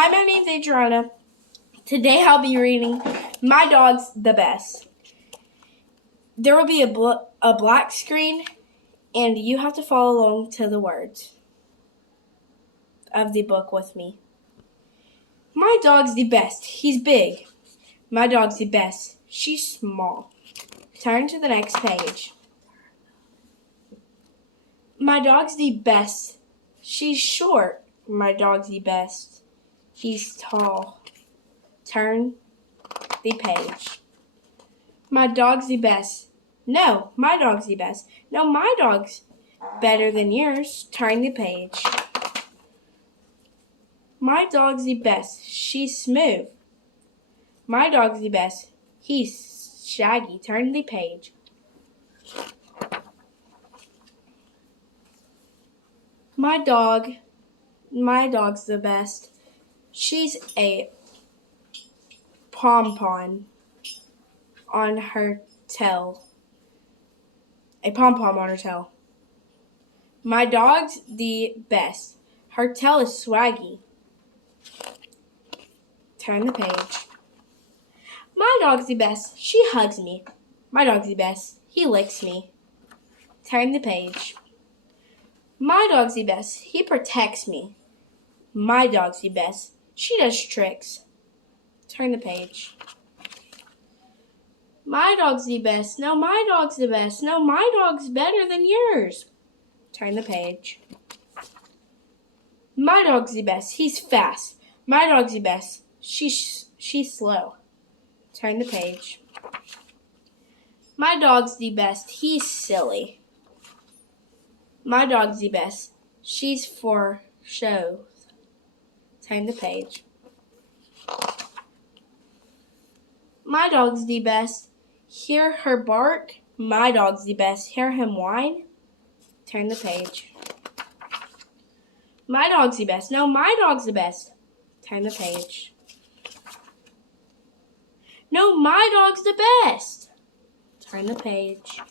Hi, my name's Adriana. Today I'll be reading My Dog's the Best. There will be a black screen, and you have to follow along to the words of the book with me. My dog's the best. He's big. My dog's the best. She's small. Turn to the next page. My dog's the best. She's short. My dog's the best. He's tall. Turn the page. My dog's the best. No, my dog's the best. No, my dog's better than yours. Turn the page. My dog's the best. She's smooth. My dog's the best. He's shaggy. Turn the page. My dog's the best. She's a pom-pom on her tail. A pom-pom on her tail. My dog's the best. Her tail is swaggy. Turn the page. My dog's the best. She hugs me. My dog's the best. He licks me. Turn the page. My dog's the best. He protects me. My dog's the best. She does tricks. Turn the page. My dog's the best. No, my dog's the best. No, my dog's better than yours. Turn the page. My dog's the best. He's fast. My dog's the best. She's slow. Turn the page. My dog's the best. He's silly. My dog's the best. She's for show. Turn the page. My dog's the best. Hear her bark. My dog's the best. Hear him whine. Turn the page. My dog's the best. No, my dog's the best. Turn the page. No, my dog's the best. Turn the page.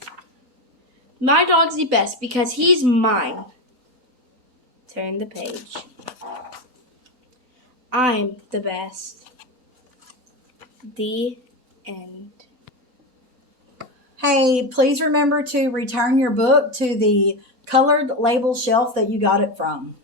My dog's the best because he's mine. Turn the page. I'm the best. The end. Hey, please remember to return your book to the colored label shelf that you got it from.